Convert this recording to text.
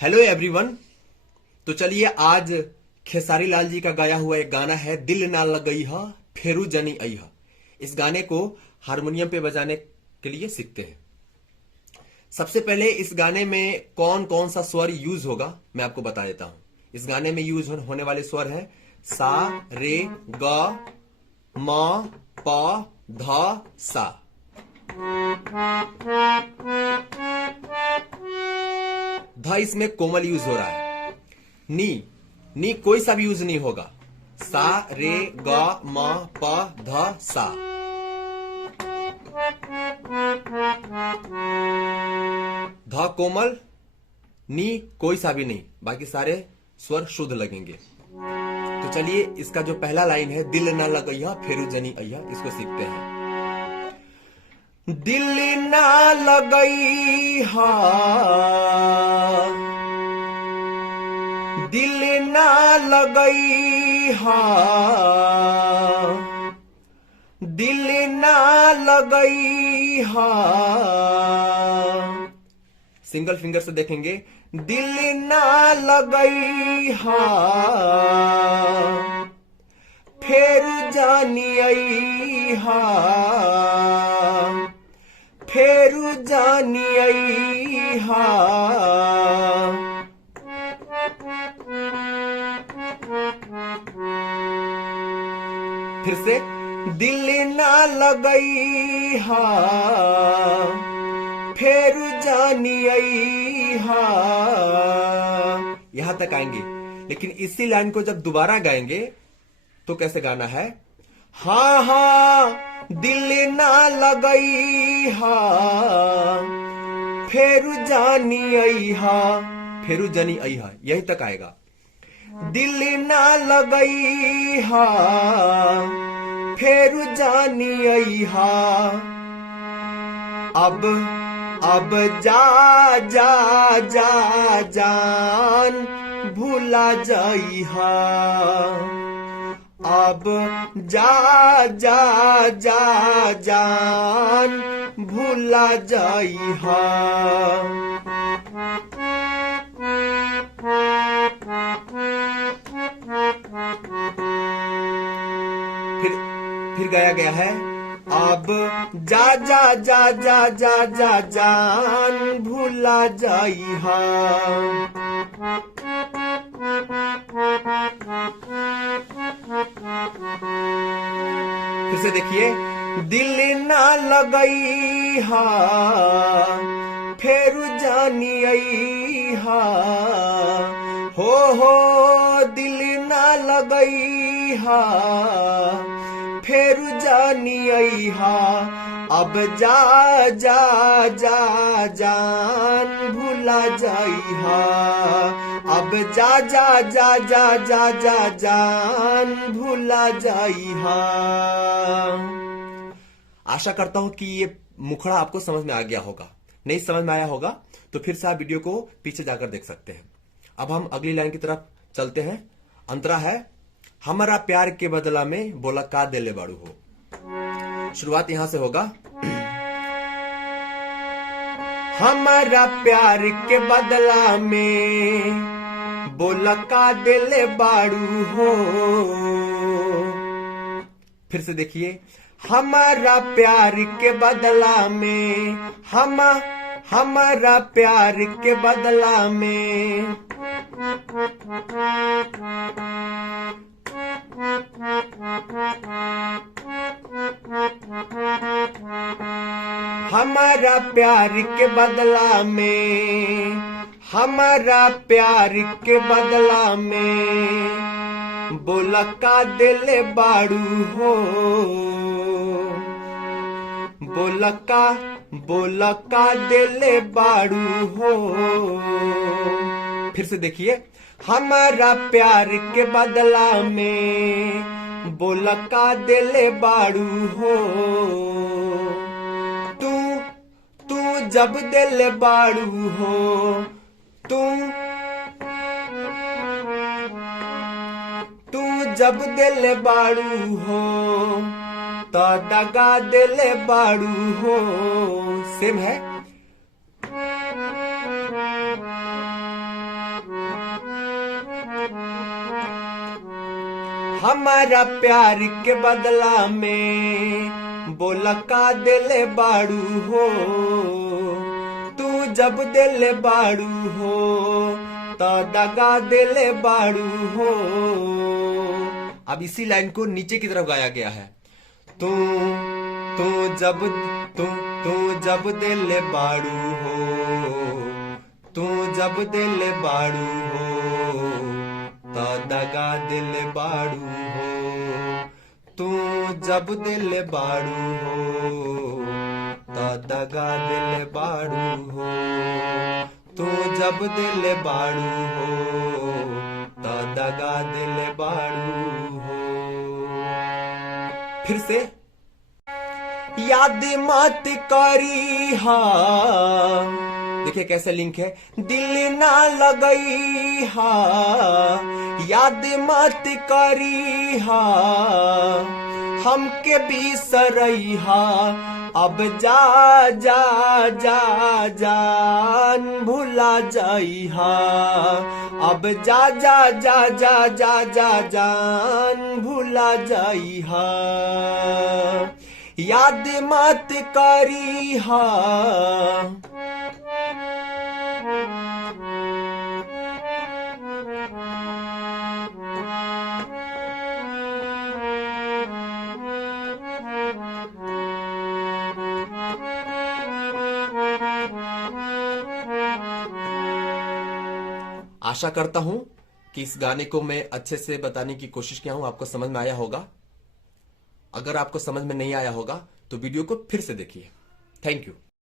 Hello everyone. तो चलिए आज खेसारी लाल जी का गाया हुआ एक गाना है दिल ना लगई हा फेरू जनी आई हा। इस गाने को हारमोनियम पे बजाने के लिए सीखते हैं। सबसे पहले इस गाने में कौन कौन सा स्वर यूज होगा मैं आपको बता देता हूं। इस गाने में यूज होने वाले स्वर हैं सा, रे, ग, म, प, ध, सा। ध इसमें कोमल यूज हो रहा है। नी कोई सा भी यूज नहीं होगा। सा, रे, ग, म, प, ध, सा। ध कोमल, नी कोई सा भी नहीं, बाकी सारे स्वर शुद्ध लगेंगे। तो चलिए इसका जो पहला लाइन है दिल ना लगैया फेरू जनी अय्या, इसको सीखते हैं। दिल ना लगई हा, दिल ना लगई हा, दिल ना लगई हा। सिंगल फिंगर से देखेंगे। दिल ना लगई हा फेर जानी आई हा, फेर जानी आई हा। फिर से दिल ना लगई हा फेर जानी आई हा। यहां तक आएंगे, लेकिन इसी लाइन को जब दोबारा गाएंगे तो कैसे गाना है। हाँ हाँ दिल ना लगई हा फेर जानी आई हा, फेरू जानी आई हा, यहीं तक आएगा। दिल ना लगई हा फेर जानी आई हा। अब जा जा जा जान भूला जाई हा। अब जा जा जा जान भूला जाई हा। फिर गाया गया है अब जा जा जा जा जा जा जान भूला जाई हा। फिर से देखिए दिल ना लगई हा फेर जानी आई हा। हो दिल ना लगई हा फेर जानी आई हा। अब जा जा जा जान भूला जाई हा। अब जा जा जा जा जा जा जान भूला जाई हा। आशा करता हूं कि ये मुखड़ा आपको समझ में आ गया होगा। नहीं समझ में आया होगा तो फिर से आप वीडियो को पीछे जाकर देख सकते हैं। अब हम अगली लाइन की तरफ चलते हैं। अंतरा है हमारा प्यार के बदला में बोला का देले बाड़ू हो। शुरुआत यहां से होगा। हमारा प्यार के बदला में बोला का देले बाड़ू हो। फिर से देखिए हमारा प्यार के बदला में हमारा प्यार के बदला में हमारा प्यार के बदला में हमारा प्यार के बदला में बोला का दिल बाड़ू हो। बोला का दिल बाड़ू हो। फिर से देखिए हमारा प्यार के बदला में बोला का दिल बाड़ू हो। तू जब दिल बाड़ू हो तू जब दिल बाड़ू हो तो दगा दिल बाड़ू हो। सेम है। हमारा प्यार के बदला में बोला का दिले बाड़ू हो, तू जब दिले बाड़ू हो तो दगा दिले बाड़ू हो। अब इसी लाइन को नीचे की तरफ गाया गया है। तू जब दिल बाड़ू हो, तू जब दिल बाड़ू हो तो दगा दिल बाड़ू हो, तू जब दिल बाड़ू हो तो दगा दिल बाड़ू हो, तू जब दिल बाड़ू हो तो दगा दिल बाड़ू हो। फिर से याद मत करी हा, देखिए कैसे लिंक है, दिल ना लगई हा, याद मत करी हा, हमके बिसरई हा, अब जा जा जा जान भुला जाई हा, अब जा जा जा जा जा जा जान भुला जाई हा, याद मत करी हा। आशा करता हूं कि इस गाने को मैं अच्छे से बताने की कोशिश किया हूं, आपको समझ में आया होगा। अगर आपको समझ में नहीं आया होगा तो वीडियो को फिर से देखिए। Thank you.